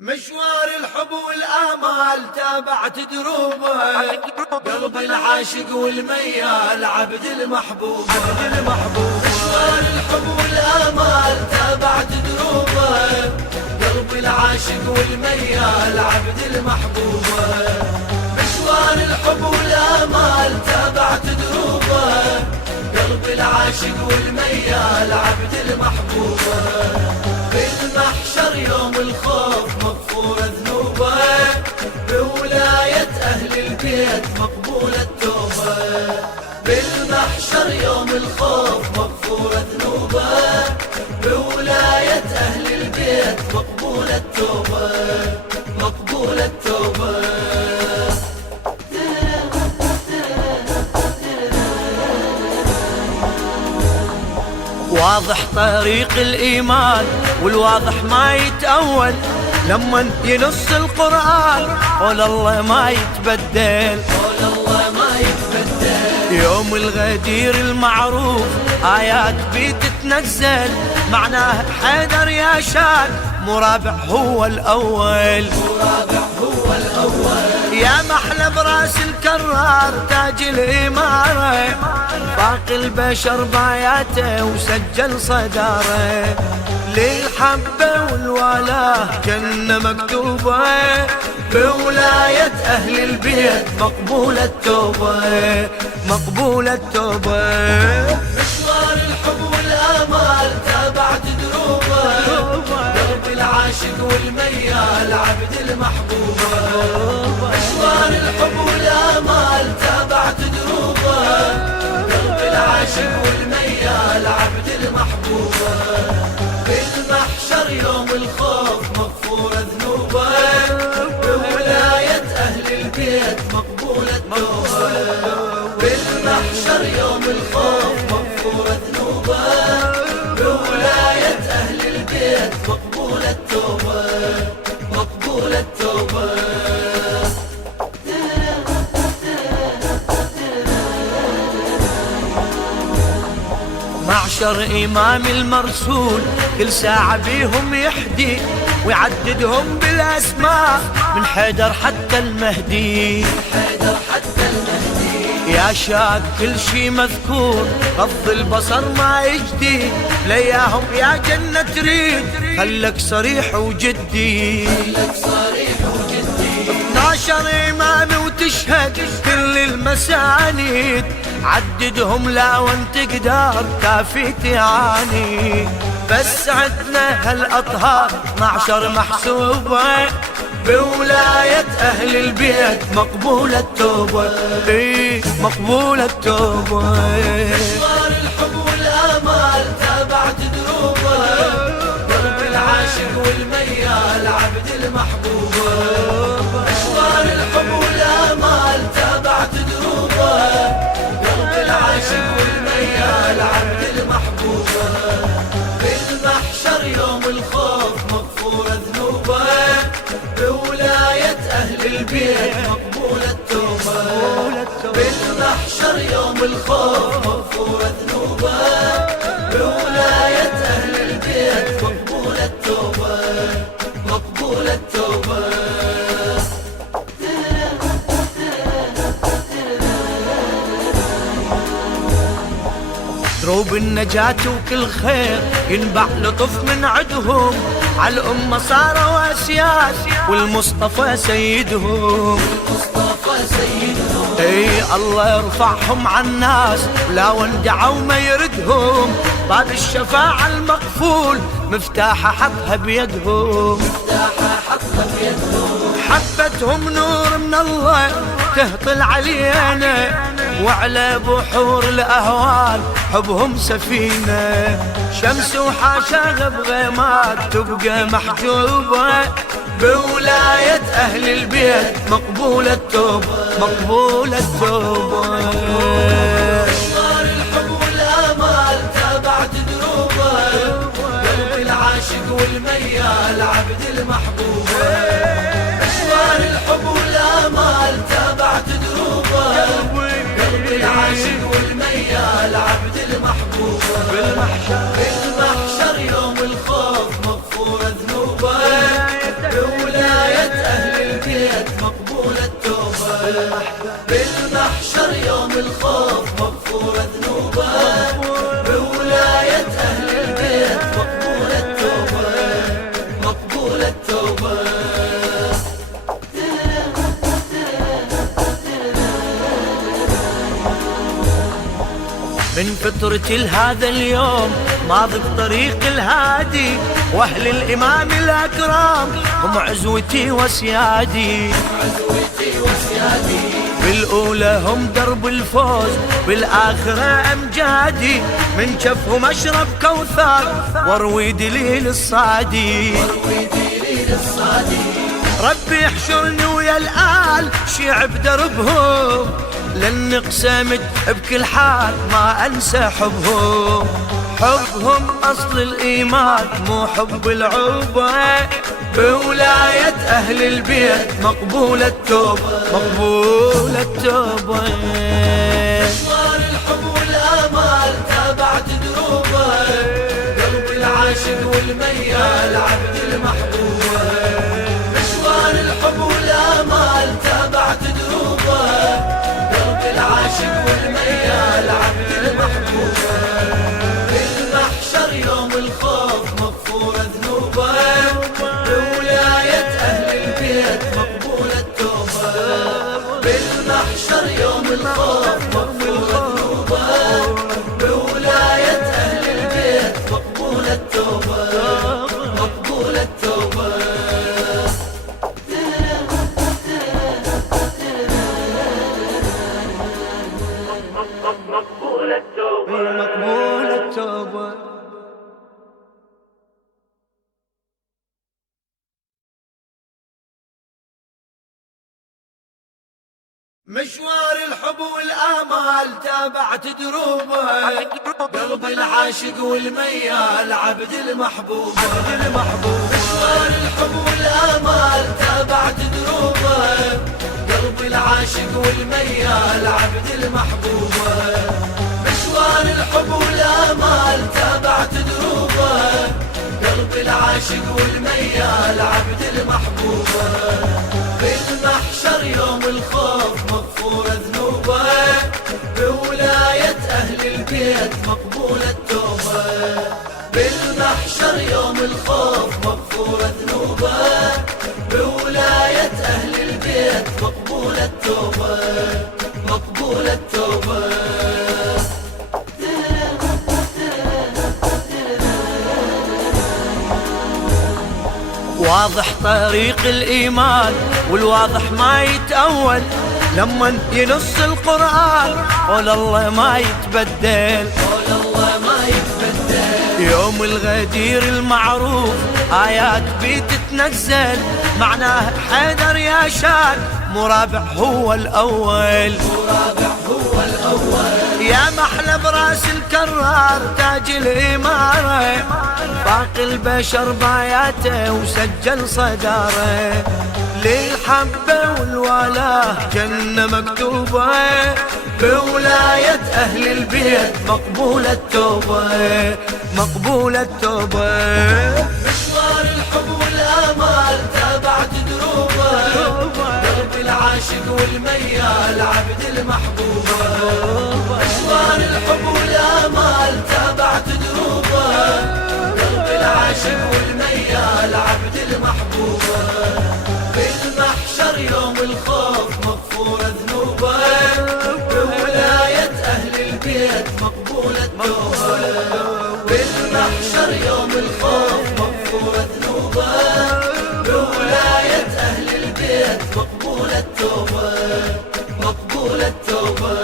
مشوار الحب والآمال تابعت دروبه، قلب العاشق والميال عبد المحبوب. مشوار الحب والآمال تابعت دروبه، قلب العاشق والميال عبد المحبوب. مشوار الحب والآمال تابعت دروبه، قلب العاشق والميال عبد المحبوب. بالمحشر يوم الخوف مغفور ذنوبه، بولاية أهل البيت مقبولة التوبة. بالمحشر يوم الخوف مغفور ذنوبه، بولاية أهل البيت مقبولة التوبة، مقبولة التوبة. واضح طريق الإيمان والواضح ما يتأول، لما ينص القرآن قول الله ما يتبدل، قول الله ما يتبدل. يوم الغدير المعروف آيات بتتنزل، معناه حيدر يا شاد مرابع هو الأول، مرابع هو الأول. يا محلى براس الكرار تاج الإمارة، باقي البشر باياته وسجل صداره. للحبة والولاء جنة مكتوبة، بولاية أهل البيت مقبولة التوبة، مقبولة التوبة. مشوار الحب والآمال تابعت دروبه، قلب العاشق والميال عبد المحبوب. مشوار الحب والآمال تابعت دروبه، قلب العاشق والميال عبد المحبوب. بالمحشر يوم الخوف مغفور ذنوبه، بولاية أهل البيت مقبولة التوبة. بالمحشر يوم الخوف مغفور ذنوبه، بولاية أهل البيت مقبولة التوبة، مقبولة التوبة. معشر إمام المرسول كل ساعة بيهم يحدي، ويعددهم بالأسماء من حيدر حتى المهدي، حيدر حتى المهدي. يا شاد كل شي مذكور غض البصر ما يجدي، لياهم يا جنة تريد خلك صريح وجدي، خلك صريح وجدي. 12 إمام وتشهد كل المسانيد، عددهم لا وانت قدار كافي تعاني. بس عدنا هالأطهار 12 محسوبة، بولاية أهل البيت مقبولة التوبة، ايه مقبولة التوبة. مشوار الحب والآمال تابعت دروبه، قلب العاشق والميال عبد المحبوب. مشوار الحب والآمال تابعت دروبه، العاشق والميال عبد المحبوب. بالمحشر يوم الخوف مغفور ذنوبه، بولاية أهل البيت مقبولة التوبة. بالمحشر يوم الخوف مغفور ذنوبه، بولاية أهل البيت مقبولة التوبة، مقبولة التوبة. دروب النجاة وكل خير ينبع لطف من عدهم، على الأمة صاروا أسياد والمصطفى سيدهم، المصطفى سيدهم. اي الله يرفعهم عن الناس لا وندعوا ما يردهم، باب الشفاعة المقفول مفتاحة حطها بيدهم، مفتاحة حطها بيدهم. حبتهم نور من الله تهطل علينا، وعلى بحور الأهوال حبهم سفينة. شمس وحاشا بغيمات تبقى محجوبة، بولاية أهل البيت مقبولة التوبة، مقبولة التوبة. مشوار الحب والآمال تابعت دروبه، قلب العاشق والميال عبد المحبوب. مشوار الحب والآمال تابعت دروبه، قلب العاشق والميال عبد المحبوب. بالمحشر يوم الخوف مغفور ذنوبه، فطرتي لهذا اليوم ماضي بطريق الهادي، واهل الامام الاكرام هم عزوتي وسيادي. بالاولى هم درب الفوز، بالاخره امجادي، من جفهم اشرب كوثر واروي دليل الصادي. ربي يحشرني ويا الآل شيع بدربهم، لأن قسمت بكل حال ما أنسى حبهم. حبهم أصل الإيمان مو حب العوبة، بولاية أهل البيت مقبولة التوبة، مقبولة التوبة. مشوار الحب والآمال تابعت دروبه، قلب العاشق والميال عبد المحبوبة. مشوار الحب والآمال تابعت دروبه، قلب العاشق والميال عبد المحبوبة. بالمحشر يوم الخوف مغفورة ذنوبه، بولاية أهل البيت مقبولة التوبة. بالمحشر يوم الخوف مغفورة ذنوبه، بولاية أهل البيت مقبولة التوبة، مقبولة التوبة. مقبولة التوبة، مقبولة التوبة. مشوار الحب والآمال تابعت دروبه، قلب العاشق والميال عبد المحبوبة. مشوار الحب والآمال تابعت دروبه، قلب العاشق والميال عبد المحبوبة. مشوار الحب والآمال تابعت دروبه، قلب العاشق والميال عبد المحبوبة. بالمحشر يوم الخوف مغفورة ذنوبه، بولاية أهل البيت مقبولة التوبة. بالمحشر يوم الخوف مغفورة ذنوبه، بولاية أهل البيت مقبولة التوبة، مقبولة التوبة. واضح طريق الإيمان والواضح ما يتأول، لما ينص القرآن قول الله ما يتبدل، قول الله ما يتبدل. يوم الغدير المعروف آيات بتتنزل، معناه حيدر يا شاد مرابع هو الأول، مرابع هو الأول. يا محلى براس الكرار تاج الإمارة، باقي البشر باياته وسجل صداره، للحبة والولاء جنة مكتوبة، بولاية أهل البيت مقبولة التوبة، مقبولة التوبة. مشوار الحب والآمال تابعت دروبه، قلب العاشق والميال عبد المحبوبة. مشوار الحب والآمال تابعت دروبه، قلب العاشق والميال عبد المحبوبة. بالمحشر يوم الخوف مغفورة ذنوبه، بولاية أهل البيت مقبولة التوبة. بالمحشر يوم الخوف مغفورة ذنوبه، بولاية أهل البيت مقبولة التوبة، مقبولة التوبة.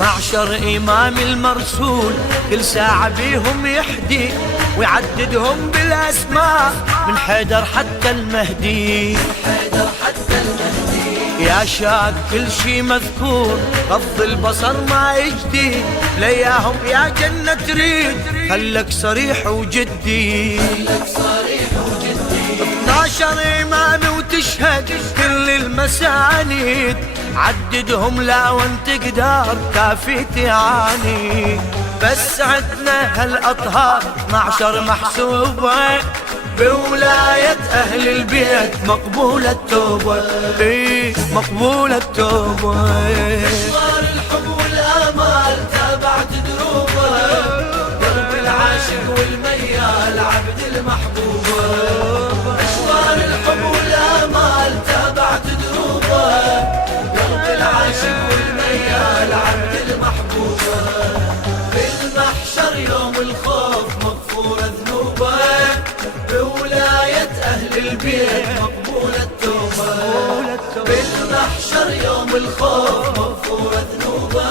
معشر إمام المرسول كل ساعة بيهم يحدي، ويعددهم بالأسماء من حيدر حتى المهدي، حيدر حتى المهدي. يا شاك كل شي مذكور غض البصر ما يجدي، لياهم يا جنة تريد خلك صريح وجدي، خلك صريح وجدي. 12 إمام وتشهد كل المسانيد، عددهم لا وانت قدار كافي تعاني، بس عدنا هالأطهار 12 محسوبة، بولاية أهل البيت مقبولة التوبة، إيه مقبولة التوبة. مشوار الحب والآمال تابعت دروبه، قلب العاشق والميال عبد المحبوبة. مشوار الحب والآمال تابعت البيت مقبول التوبة. بالمحشر يوم الخوف مغفورة ذنوبه،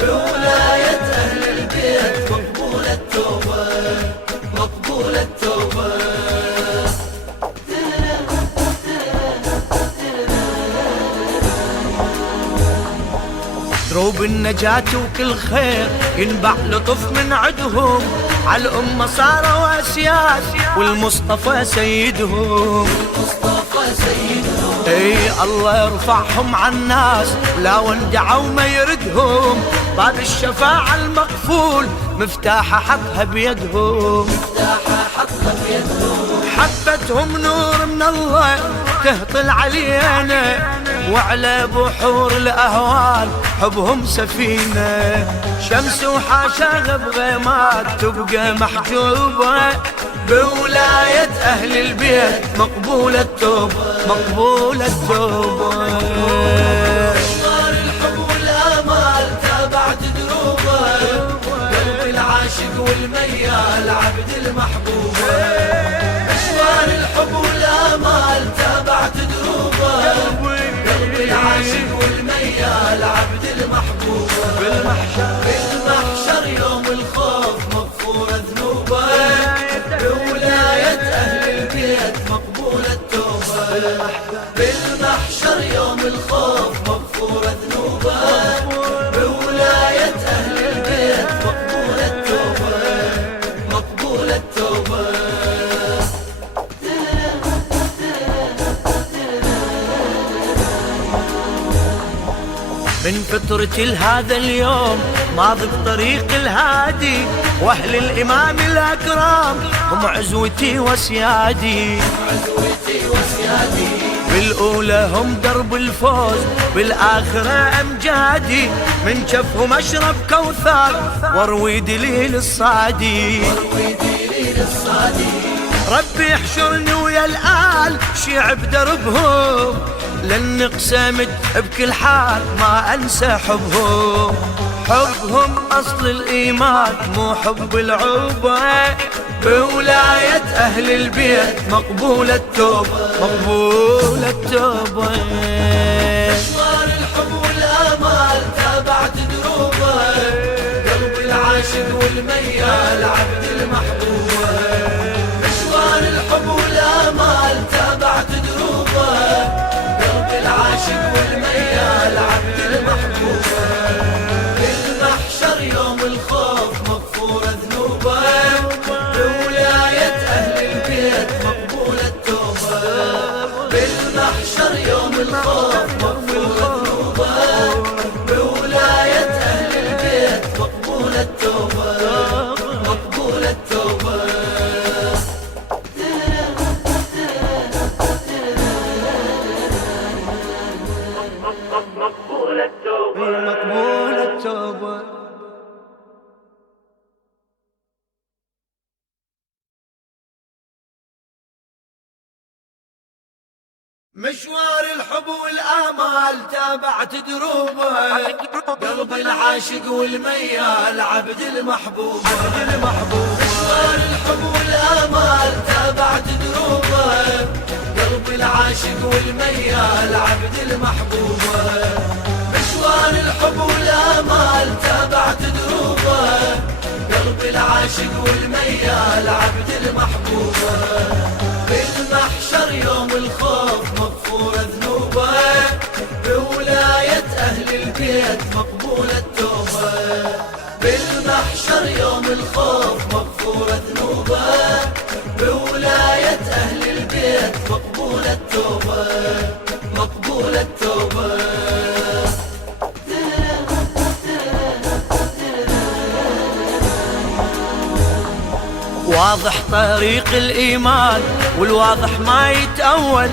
بولاية أهل البيت مقبول التوبة، مقبول التوبة. دروب النجاة وكل خير ينبع لطف من عدهم، على الأمة صاروا أسياد والمصطفى سيدهم. اي الله يرفعهم عالناس لا وندعوا ما يردهم، باب الشفاعة المقفول مفتاحة حطها بيدهم، حبتهم نور من الله تهطل علينا، وعلى بحور الأهوال حبهم سفينة، شمس وحاشا بغيمات تبقى محجوبة، بولاية أهل البيت مقبول التوبة، مقبول التوبة. مشوار الحب والآمال تابعت دروبه، قلب العاشق والميال عبد المحبوبة. مشوار الحب والآمال تابعت دروبه، قلب العاشق والميال عبد المحبوبة. بالمحشر يوم الخوف مغفورة ذنوبه، بولاية أهل البيت مقبول التوبة. بالمحشر يوم الخوف مغفورة ذنوبه، بولاية أهل البيت مقبول التوبة، مقبول التوبة. من فطرة هذا اليوم ماضي بطريق الهادي، واهل الامام الاكرام هم عزوتي وسيادي، بالاولى هم درب الفوز بالاخره امجادي، من جفهم اشرب كوثر واروي دليل الصادي، ربي يحشرني ويا الآل شيع بدربهم، لأن قسمت بكل حال ما أنسى حبهم، حبهم أصل الإيمان مو حب العوبة، بولاية أهل البيت مقبول التوبة، مقبول التوبة. مشوار الحب والآمال تابعت دروبه، قلب العاشق والميال عبد المحبوبة. مشوار الحب والآمال تابعت دروبه، قلب العاشق والميال عبد المحبوبة. بالمحشر يوم الخوف مغفورة ذنوبه، بولاية أهل البيت مقبول التوبة. بالمحشر يوم الخوف مغفورة ذنوبه، بولاية أهل البيت مقبول التوبة، مقبول التوبة. مقبول التوبة، مقبول التوبة. مشوار الحب والآمال تابعت دروبه، قلب العاشق والميال عبد المحبوبة. مشوار الحب والآمال تابعت دروبه، قلب العاشق والميال عبد المحبوبة. مشوار الحب والآمال تابعت دروبه، قلب العاشق والميال عبد المحبوبة. بالمحشر يوم الخوف مغفورة ذنوبه، بولاية أهل البيت مقبول التوبة. بالمحشر يوم الخوف مغفورة ذنوبه، بولاية أهل البيت مقبول التوبة، مقبول التوبة. واضح طريق الإيمان والواضح ما يتأول،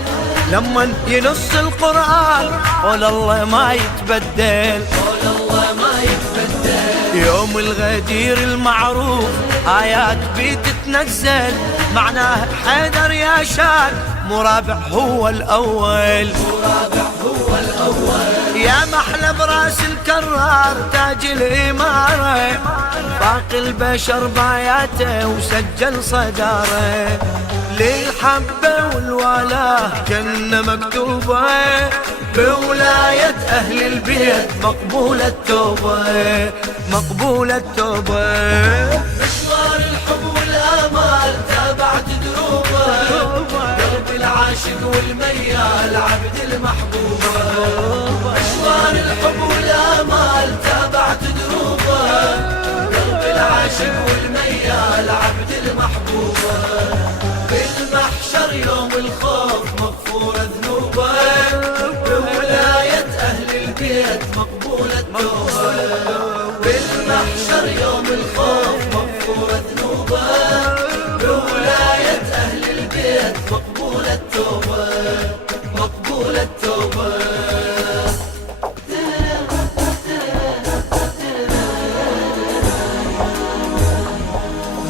لما ينص القرآن قول الله ما يتبدل، قول الله ما يتبدل. يوم الغدير المعروف آيات بتتنزل، معناه حيدر يا شاد مرابع هو الأول، مرابع هو الأول. يا محلى براس الكرار تاج الإمارة، فاق البشر باياته وسجل صداره، للحبة والولاء جنة مكتوبة، بولاية أهل البيت مقبولة التوبة، مقبولة التوبة. مشوار الحب والآمال تابعت دروبه، قلب العاشق والميال عبد المحبوبة. مشوار الحب والآمال تابعت دروبه، قلب العاشق والميال عبد المحبوبة. بالمحشر يوم الخوف مغفورة ذنوبه، بولاية أهل البيت مقبولة التوبة. بالمحشر يوم الخوف مغفورة ذنوبه، بولاية أهل البيت مقبولة التوبة، مقبولة التوبة.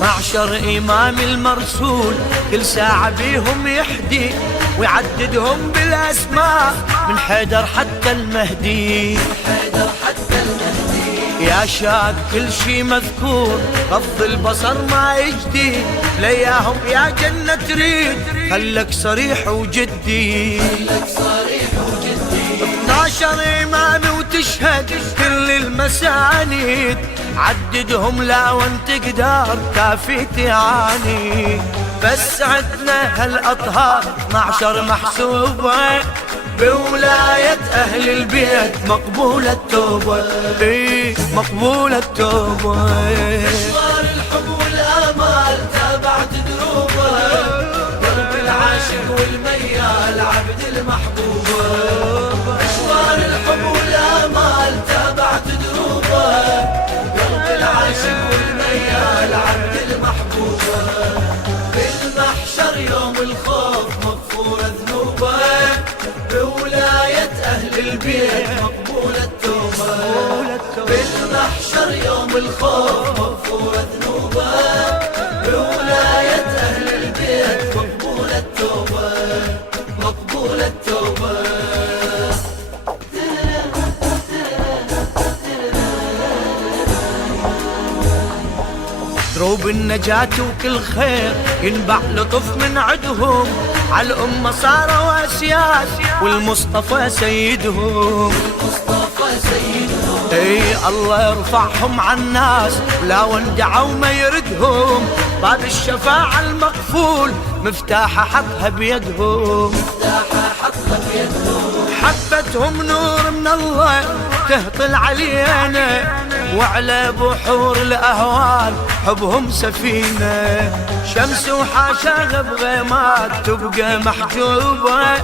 معشر إمام المرسول كل ساعة بيهم يحدي، ويعددهم بالأسماء من حيدر حتى المهدي، حيدر حتى المهدي. يا شاب كل شي مذكور، غض البصر ما يجدي، لياهم يا جنة تريد، خلك صريح وجدي، خلك صريح وجدي. 12 إمام وتشهد كل المسانيد، عددهم لا وانت قدار كافي تعاني، بس عدنا هالأطهار معشر محسوبة، بولاية أهل البيت مقبولة التوبة، إيه مقبولة التوبة. مشوار الحب والآمال تابعت دروبه، قلب العاشق والميال عبد المحبوبة. مشوار الحب والآمال تابعت دروبه، قلب العاشق والميال عبد المحبوبة. بالمحشر يوم الخوف مغفورة ذنوبه، بولاية أهل البيت مقبولة التوبة. بالمحشر يوم الخوف مغفورة ذنوبه، بولاية أهل البيت مقبولة التوبة، مقبولة التوبة. دروب النجاة وكل خير ينبع لطف من عدهم، على الأمة صاروا أسياد والمصطفى سيدهم، المصطفى سيدهم. اي الله يرفعهم على الناس، لا وندعوا ما يردهم، باب الشفاعة المقفول مفتاحة حطها بيدهم، مفتاحة حطها بيدهم. حبتهم نور من الله تهطل علينا، وعلى بحور الأهوال حبهم سفينة، شمس وحاشا بغيمات تبقى محجوبة،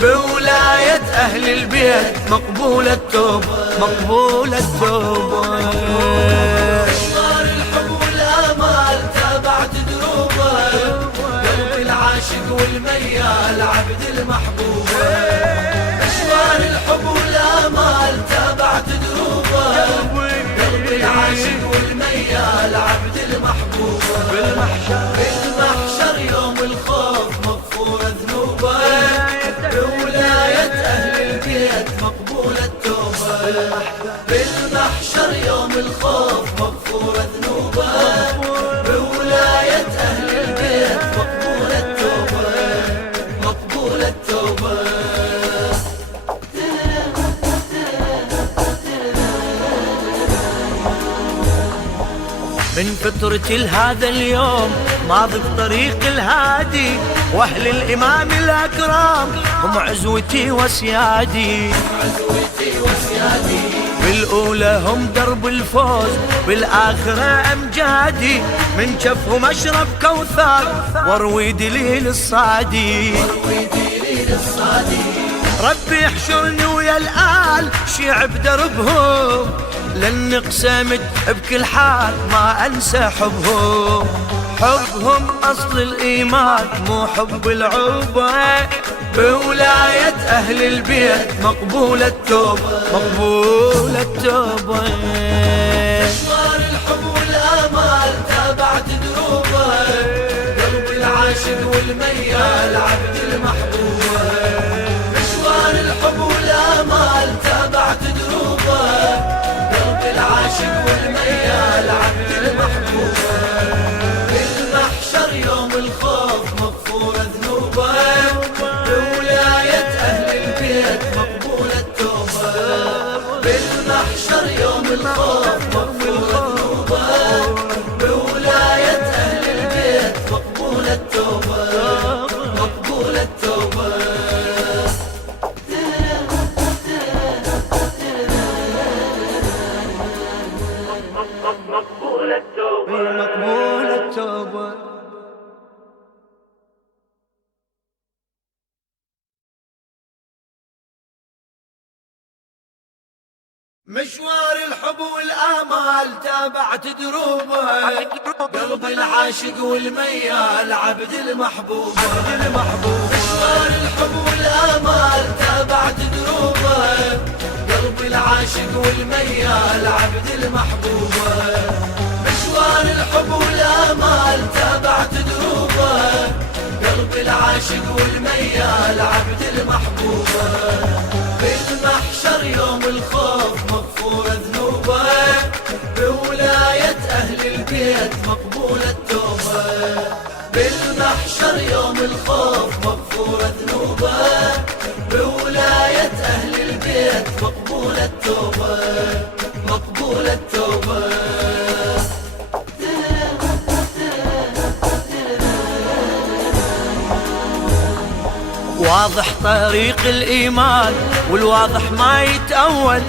بولاية أهل البيت مقبولة التوبة، مقبولة التوبة. مشوار الحب والآمال تابعت دروبه، قلب العاشق والميال عبد المحبوبة. مشوار الحب والآمال تابعت دروبه، قلب العاشق والميال عبد المحبوبة. بالمحشر يوم الخوف مغفورة ذنوبه، بولاية أهل البيت مقبولة التوبة. بالمحشر يوم الخوف مغفورة ذنوبه، بولاية أهل البيت مقبولة التوبة، مقبولة التوبة. من فطرتي لهذا اليوم ماضي بطريق الهادي، واهل الامام الاكرام هم عزوتي وسيادي، عزوتي وسيادي. بالاولى هم درب الفوز، بالاخره امجادي، من جفهم اشرب كوثر واروي دليل الصادي، واروي دليل الصادي. ربي يحشرني ويا الآل شيعب دربهم، لأني قسمت بكل حال ما أنسى حبهم، حبهم أصل الإيمان مو حب العوبة، بولاية أهل البيت مقبولة التوبة، مقبولة التوبة. مشوار الحب والآمال تابعت دروبه، قلب العاشق والميال عبد المحبوبة. مشوار الحب والآمال تابعت دروبه، قلب العاشق والميال عبد المحبوبة. بالمحشر يوم الخوف مغفور مقبول التوبة، مقبول التوبة. مشوار الحب والآمال تابعت دروبه، قلب العاشق والميال عبد المحبوب. مشوار الحب والآمال تابعت دروبه، قلب العاشق والميال عبد المحبوب. مشوار الحب والآمال تابعت دروبه، قلب العاشق والميال عبد المحبوب. بالمحشر يوم الخوف مغفورة ذنوبه، بولاية أهل البيت مقبولة التوبة. بالمحشر يوم الخوف مغفورة ذنوبه، بولاية أهل البيت مقبولة التوبة، مقبولة التوبة. واضح طريق الإيمان والواضح ما يتأول،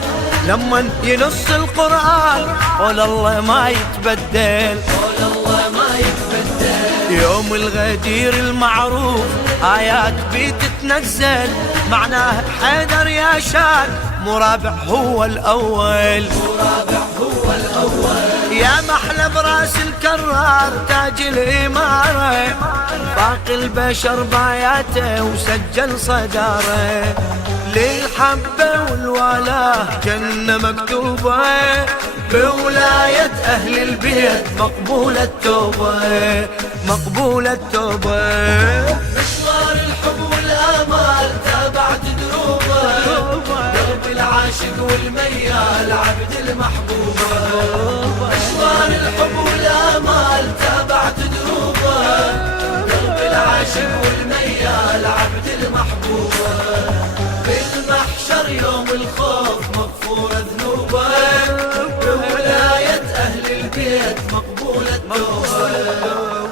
لما ينص القرآن قول الله ما يتبدل، قول الله ما يتبدل. يوم الغدير المعروف آيات بتتنزل، معناه حيدر يا شاد مرابع هو الأول، مرابع هو الأول. يا محلى براس الكرار تاج الإمارة، باقي البشر باياته وسجل صداره، للحبة والولاة جنة مكتوبة، بولاية أهل البيت مقبولة التوبة، مقبولة التوبة. مشوار الحب والآمال تابعت دروبه، قلب العاشق والميال عبد المحبوب. مشوار الحب والآمال تابعت دروبه، قلب العاشق والميال عبد المحبوب. بالمحشر يوم الخوف مغفورة ذنوبه، بولاية أهل البيت مقبولة التوبة.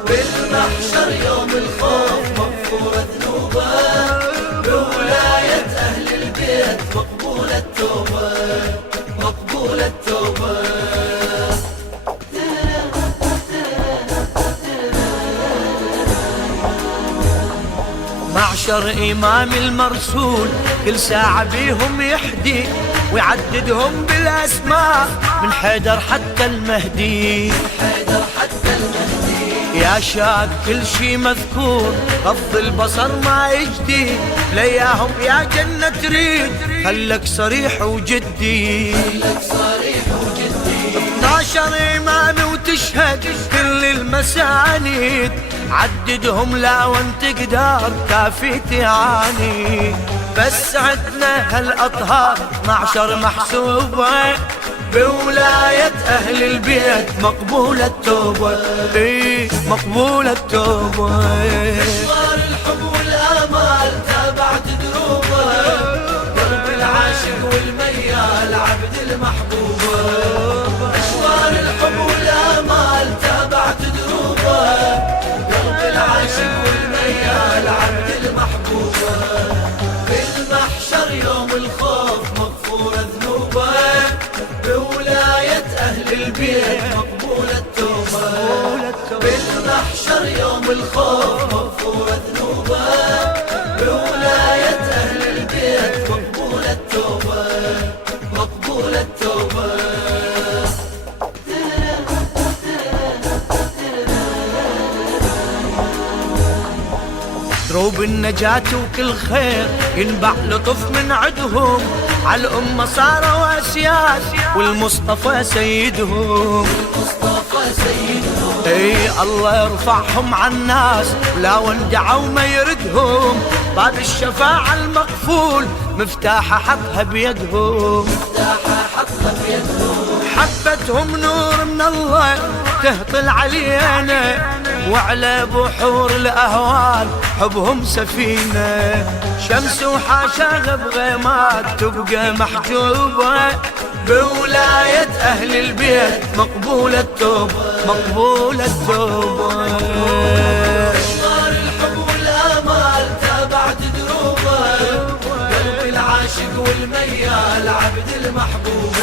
بالمحشر يوم الخوف مغفورة ذنوبه، بولاية أهل البيت مقبولة التوبة، مقبولة التوبة. معشر إمام المرسول كل ساعة بيهم يحدي، ويعددهم بالأسماء من حيدر حتى المهدي، حيدر حتى المهدي. يا شاب كل شي مذكور غض البصر ما يجدي، لياهم يا جنة تريد خلك صريح وجدي، خلك صريح وجدي. 12 إمام وتشهد كل المسانيد، عددهم لا وانت قدار كافي تعاني، بس عدنا هالأطهار معشر محسوبة، بولاية أهل البيت مقبولة التوبة، إيه مقبولة التوبة. مشوار الحب والآمال تابعت دروبه، قلب العاشق والميال عبد المحبوب. مشوار الحب والآمال تابعت دروبه، قلب العاشق والميال عبد المحبوب. بالمحشر يوم الخوف مغفورة ذنوبه، بولاية أهل البيت مقبولة التوبة. بالمحشر يوم الخوف مغفورة ذنوبه، بولاية أهل البيت مقبولة التوبة، مقبولة التوبة. دروب النجاة وكل خير ينبع لطف من عدهم، على الأمة صاروا أسياد والمصطفى سيدهم، المصطفى سيدهم. اي الله يرفعهم عن الناس لا وندعوا ما يردهم، باب الشفاعة المقفول مفتاحة حطها بيدهم، مفتاحة حطها بيدهم. حبتهم نور من الله تهطل علينا، وعلى بحور الأهوال حبهم سفينة، شمس وحاشا بغيمات تبقى محجوبة، بولاية أهل البيت مقبولة التوبة، مقبولة التوبة. مشوار الحب والآمال تابعت دروبه، قلب العاشق والميال عبد المحبوب.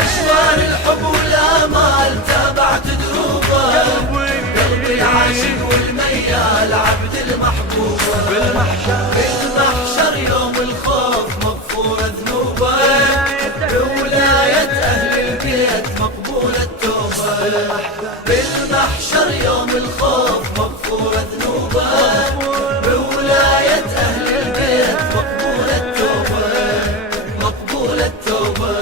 مشوار الحب والآمال مقبول التوبة. بالمحشر يوم الخوف مغفورة ذنوبه، بولاية أهل البيت مقبول التوبة، مقبول التوبة.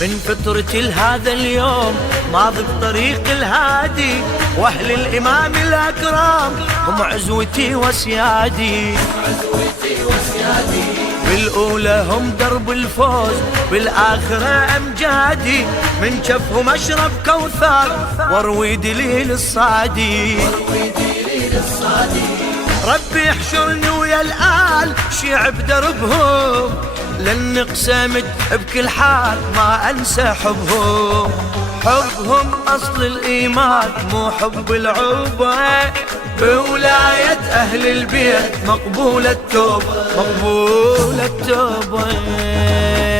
من فطرتي لهذا اليوم ماضي بطريق الهادي، واهل الامام الاكرام هم عزوتي وسيادي، عزوتي وسيادي. بالاولى هم درب الفوز، بالاخره امجادي، من شفهم اشرب كوثر واروي دليل الصادي، واروي دليل الصادي. ربي احشرني ويا الآل شيع بدربهم، لأن قسمت بكل حال ما أنسى حبهم. حبهم أصل الإيمان مو حب العوبة، بولاية أهل البيت مقبول التوبة، مقبول التوبة.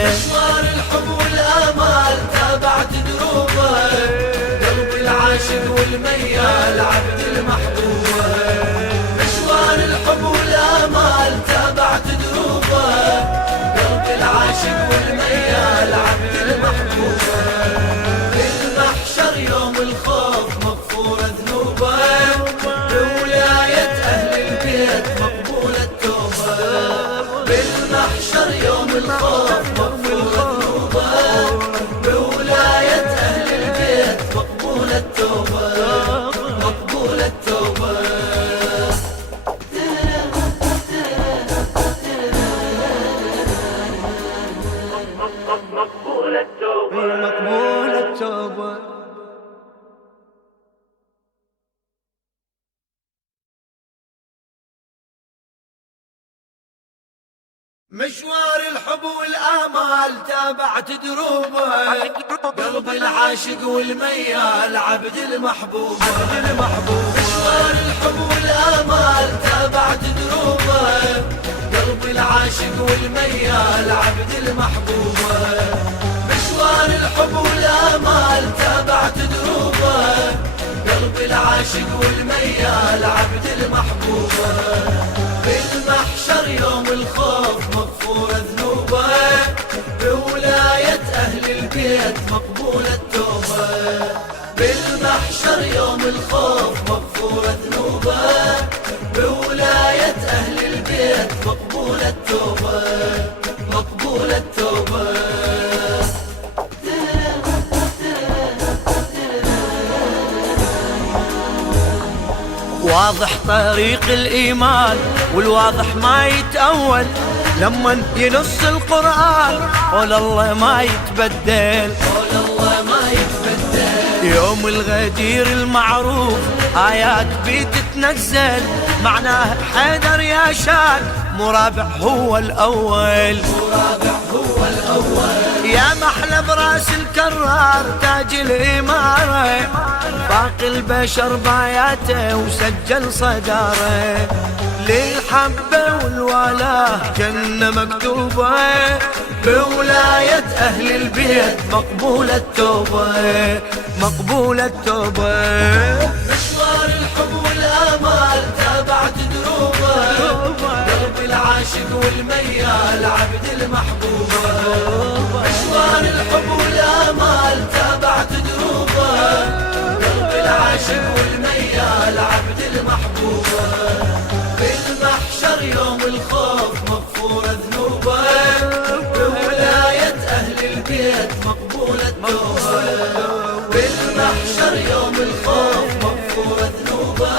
مشوار الحب والآمال تابعت دروبه، قلب العاشق والميال عبد المحبوبة. مشوار الحب والآمال تابعت دروبه، قلب العاشق والميال عبد المحبوبة. بالمحشر يوم الخوف مغفورة ذنوبه، بولاية أهل البيت مقبول التوبة. بالمحشر يوم الخوف مغفورة ذنوبه، بولاية أهل البيت مقبول التوبة، مقبول التوبة. مقبول التوبة، مقبول التوبة. مشوار الحب والآمال تابعت دروبه، قلب العاشق والميال عبد المحبوب. مشوار الحب والآمال تابعت دروبه، قلب العاشق والميال عبد المحبوب. مشوار الحب والآمال تابعت دروبه، قلب العاشق والميال عبد المحبوب. بالمحشر يوم الخوف مغفورة ذنوبه، بولاية أهل البيت مقبول التوبة. بالمحشر يوم الخوف مغفورة ذنوبه، بولاية أهل البيت مقبول التوبة، مقبول التوبة. واضح طريق الإيمان والواضح ما يتأول، لما ينص القرآن قول الله ما يتبدل، قول الله ما يتبدل. يوم الغدير المعروف آيات بتتنزل، معناه حيدر يا شاك مرابع هو الأول، مرابع هو الأول. يا محلى براس الكرار تاج الإمارة، باقي البشر باياته وسجل صداره، للحبة والولاة جنة مكتوبة، بولاية أهل البيت مقبول التوبة، مقبول التوبة. مشوار الحب والآمال تابعت دروبه، قلب العاشق والميال عبد المحبوبة. مشوار الحب والآمال تابعت دروبه، قلب العاشق والميال عبد المحبوبة. بالمحشر يوم الخوف مغفورة ذنوبه، بولاية أهل البيت مقبول التوبة. بالمحشر يوم الخوف مغفورة ذنوبه،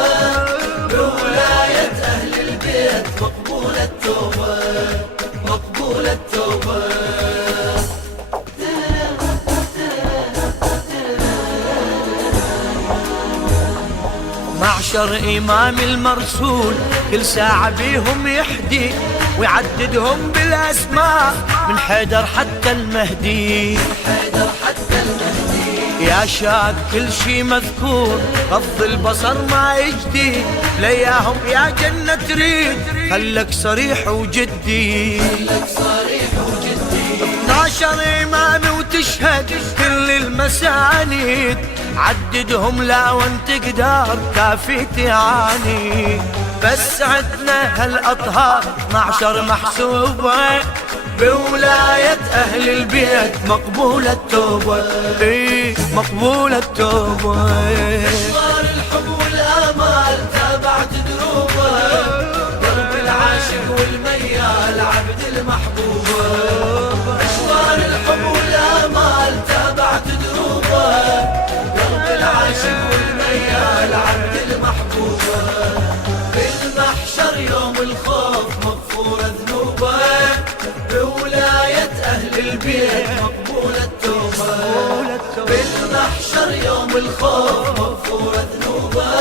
بولاية أهل البيت مقبول التوبة، مقبول التوبة. معشر إمام المرسول كل ساعة بيهم يحدي، ويعددهم بالأسماء من حيدر حتى المهدي، حيدر حتى المهدي. يا شاك كل شي مذكور غض البصر ما يجدي، لياهم يا جنة تريد خلك صريح وجدي، خلك صريح وجدي. 12 إمام وتشهد كل المسانيد، عددهم لا وانت قدار كافي تعاني، بس عدنا هالأطهار 12 محسوبة بولاية أهل البيت مقبولة التوبة، إيه مقبولة التوبة. مشوار الحب والآمال تابعت دروبه، قلب العاشق والميال عبد المحبوبة. مشوار الحب والآمال تابعت دروبه، قلب العاشق والميال عبد المحبوبة. بالمحشر يوم الخوف مغفورة ذنوبه، بولاية أهل البيت مقبولة التوبة. بالمحشر يوم الخوف مغفورة ذنوبه،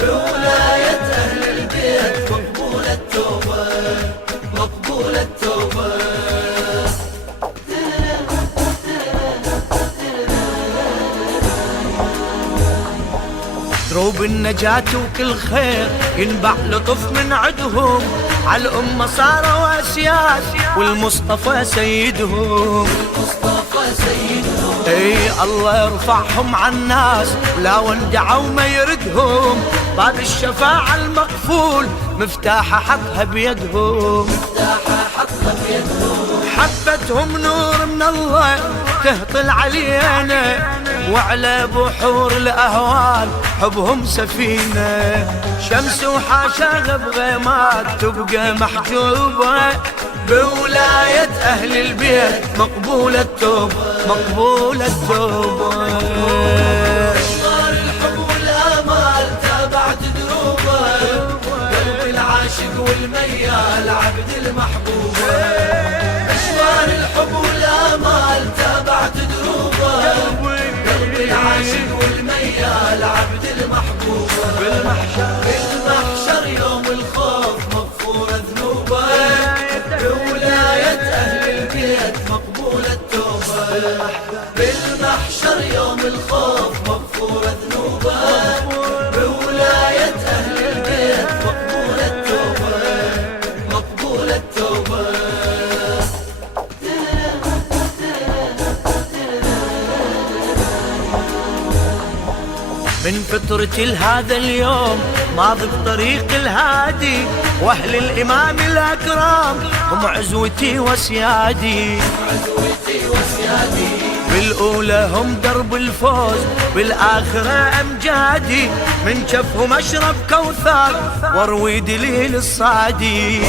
بولاية أهل البيت مقبولة التوبة، مقبولة التوبة. دروب النجاة وكل خير ينبع لطف من عدهم، على الأمة صاروا أسياد والمصطفى سيدهم. اي الله يرفعهم عن الناس لا وندعوا ما يردهم، باب الشفاعة المقفول مفتاحة حطها بيدهم. حبتهم نور من الله تهطل علينا، وعلى بحور الأهوال حبهم سفينة. شمس وحاشا بغيمات تبقى محجوبة، بولاية أهل البيت مقبولة التوبة، مقبولة التوبة. مشوار الحب والآمال تابعت دروبه، قلب العاشق والميال عبد المحبوبة. مشوار الحب والآمال تابعت دروبه، قلب العاشق والميال عبد المحبوبة. بالمحشر يوم الخوف مغفورة ذنوبه، بولاية أهل البيت مقبولة التوبة. بالمحشر يوم الخوف مغفورة ذنوبه، بولاية أهل البيت مقبولة التوبة، مقبولة التوبة. من فطرتي لهذا اليوم ماضي بطريق الهادي، واهل الامام الاكرام هم عزوتي وسيادي. بالاولى هم درب الفوز، بالاخره امجادي، من جفهم اشرب كوثر واروي دليل الصادي.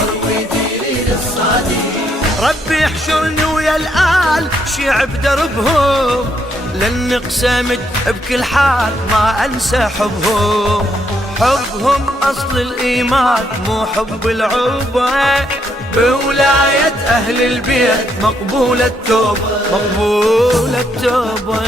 ربي يحشرني ويا الآل شيع بدربهم، لأن قسمت بكل حال ما أنسى حبهم. حبهم أصل الإيمان مو حب العوبة، بولاية أهل البيت مقبولة التوبة، مقبولة التوبة.